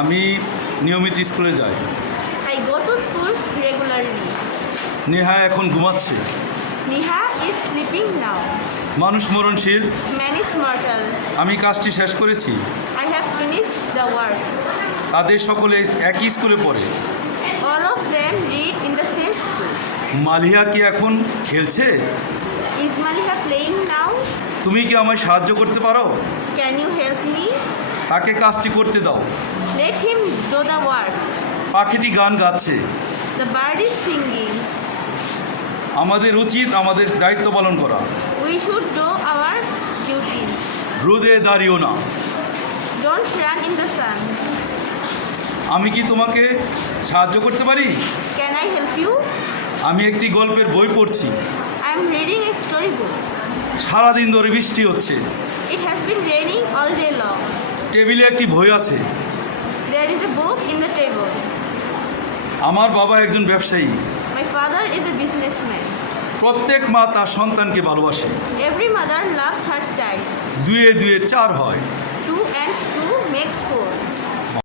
আমি নিয়মিত স্কুলে যাই। I go to school regularly. Neha এখন ঘুমাচ্ছে। Neha is sleeping now. মানুষ মরণশীল। Man is mortal. আমি কাজটি শেষ করেছি। I have finished the work. তাদের সকলে একই স্কুলে পড়ে। All of them read in the same school. Maliha কি এখন খেলছে? Is Maliha playing now? তুমি কি আমায় সাহায্য করতে পারো? Can you help me? তাকে কাজটি করতে দাও। Let him do the work. পাখিটি গান গাচ্ছে। The bird is singing. আমাদের উচিত আমাদের দায়িত্ব পালন করা। We should do our duties. রোদে দাঁড়িও না। Don't run in the sun. আমি কি তোমাকে সাহায্য করতে পারি? Can I help you? আমি একটি গল্পের বই পড়ছি। I am reading a storybook. সারাদিন ধরে বৃষ্টি হচ্ছে। It has been raining all day long. টেবিলে একটি বই আছে। There is a book in the table. আমার বাবা একজন ব্যবসায়ী। My father is a businessman. প্রত্যেক মা তার সন্তানকে ভালোবাসে। Every mother loves her child. দুয়ে দুয়ে চার হয়।